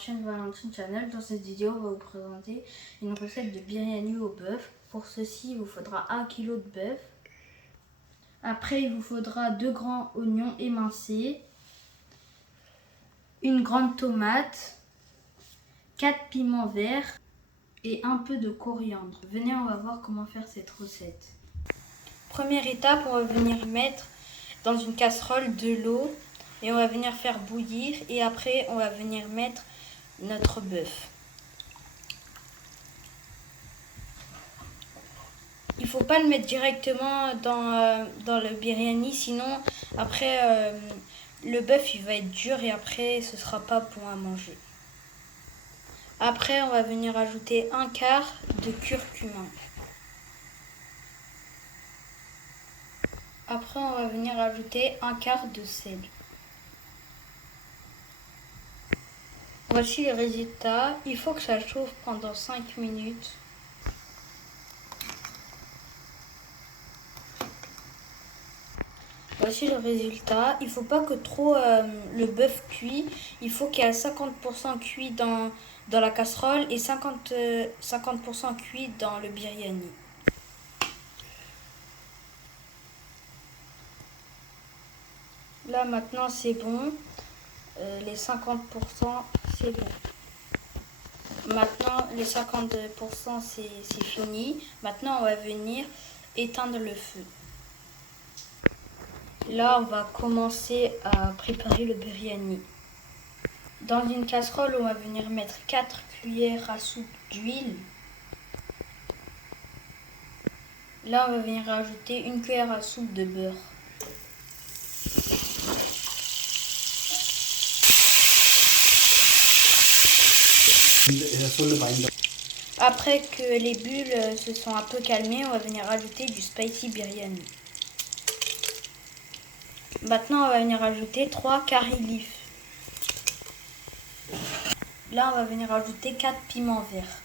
chaîne Valentine Channel. Dans cette vidéo, on va vous présenter une recette de biryani au bœuf. Pour ceci, il vous faudra 1 kg de bœuf. Après, il vous faudra 2 grands oignons émincés, une grande tomate, 4 piments verts et un peu de coriandre. Venez, on va voir comment faire cette recette. Première étape, on va venir mettre dans une casserole de l'eau et on va venir faire bouillir et après on va venir mettre notre bœuf. Il ne faut pas le mettre directement dans le biryani, sinon après le bœuf il va être dur et après ce sera pas bon à manger. Après on va venir ajouter un quart de curcuma. Après on va venir ajouter un quart de sel. Voici le résultat. Il faut que ça chauffe pendant 5 minutes. Voici le résultat. Il ne faut pas que trop le bœuf cuit. Il faut qu'il y ait 50% cuit dans la casserole et 50% cuit dans le biryani. Là maintenant c'est bon. Les 50% c'est bon. Maintenant les 50% c'est fini. Maintenant on va venir éteindre le feu. Là on va commencer à préparer le biryani. Dans une casserole on va venir mettre 4 cuillères à soupe d'huile. Là on va venir rajouter 1 cuillère à soupe de beurre. Après que les bulles se sont un peu calmées, on va venir rajouter du spicy biryani. Maintenant, on va venir rajouter 3 curry leaf. Là, on va venir rajouter 4 piments verts.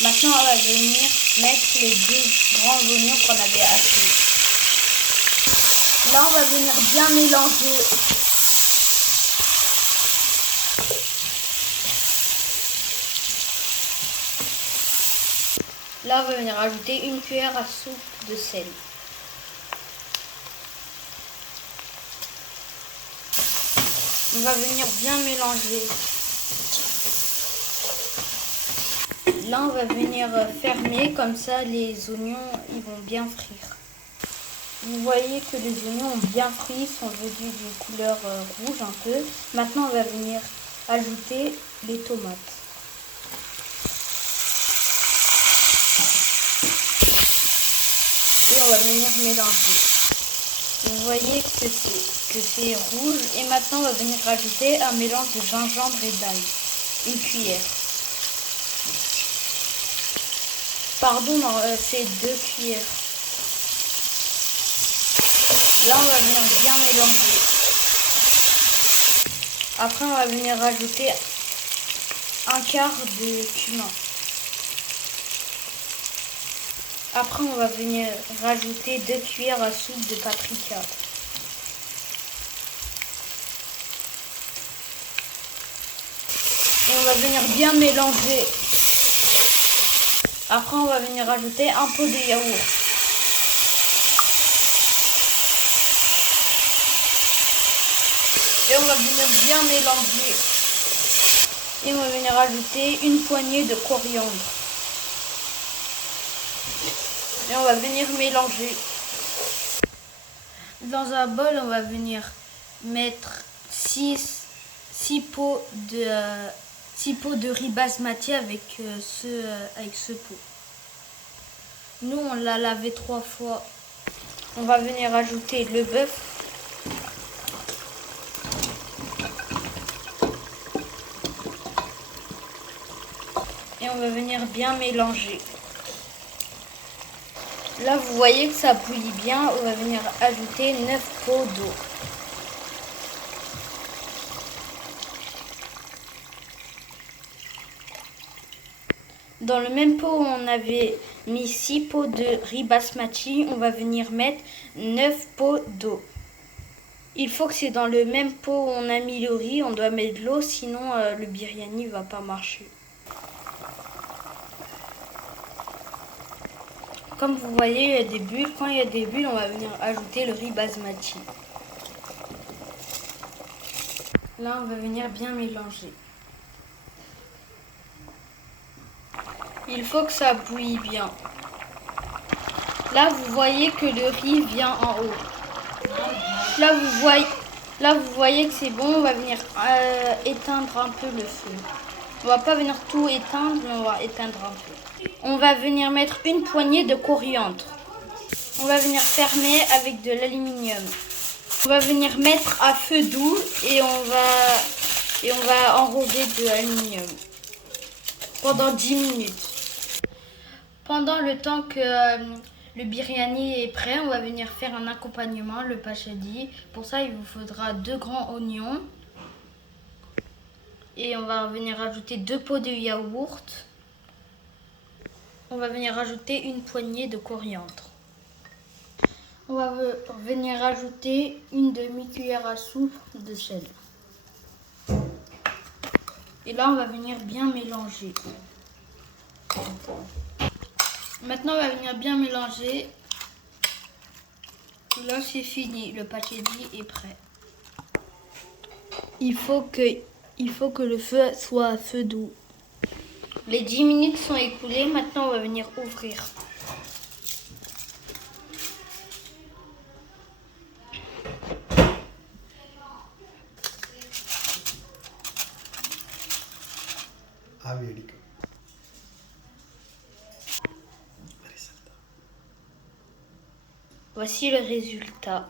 Maintenant, on va venir mettre les 2 grands oignons qu'on avait hachés. Là, on va venir bien mélanger. Là, on va venir ajouter 1 cuillère à soupe de sel. On va venir bien mélanger. Là, on va venir fermer, comme ça les oignons ils vont bien frire. Vous voyez que les oignons ont bien frit, sont devenus d'une couleur rouge un peu. Maintenant, on va venir ajouter les tomates. Et on va venir mélanger. Vous voyez que c'est rouge. Et maintenant, on va venir rajouter un mélange de gingembre et d'ail. 1 cuillère. Pardon, non, c'est 2 cuillères. Là, on va venir bien mélanger. Après, on va venir rajouter 1 quart de cumin. Après, on va venir rajouter 2 cuillères à soupe de paprika. Et on va venir bien mélanger. Après, on va venir rajouter un pot de yaourt. Et on va venir bien mélanger. Et on va venir rajouter une poignée de coriandre. Et on va venir mélanger. Dans un bol, on va venir mettre 6 pots de riz basmati avec ce pot. Nous, on l'a lavé 3 fois. On va venir ajouter le bœuf. Et on va venir bien mélanger. Là, vous voyez que ça bouillit bien. On va venir ajouter 9 pots d'eau. Dans le même pot où on avait mis 6 pots de riz basmati, on va venir mettre 9 pots d'eau. Il faut que c'est dans le même pot où on a mis le riz, on doit mettre de l'eau, sinon le biryani va pas marcher. Comme vous voyez, il y a des bulles. Quand il y a des bulles, on va venir ajouter le riz basmati. Là, on va venir bien mélanger. Il faut que ça bouillie bien. Là, vous voyez que le riz vient en haut. Là, vous voyez que c'est bon. On va venir éteindre un peu le feu. On va pas venir tout éteindre, mais on va éteindre un peu. On va venir mettre une poignée de coriandre. On va venir fermer avec de l'aluminium. On va venir mettre à feu doux et on va enrober de l'aluminium pendant 10 minutes. Pendant le temps que le biryani est prêt, on va venir faire un accompagnement, le pachadi. Pour ça, il vous faudra 2 grands oignons. Et on va venir rajouter 2 pots de yaourt. On va venir rajouter une poignée de coriandre. On va venir rajouter une demi-cuillère à soupe de sel. Et là, on va venir bien mélanger. Maintenant, on va venir bien mélanger. Et là, c'est fini. Le pachadi est prêt. Il faut que le feu soit à feu doux. Les 10 minutes sont écoulées. Maintenant, on va venir ouvrir. Voici le résultat.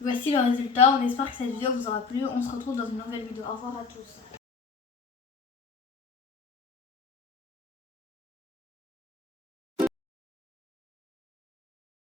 Voici le résultat. On espère que cette vidéo vous aura plu. On se retrouve dans une nouvelle vidéo. Au revoir à tous.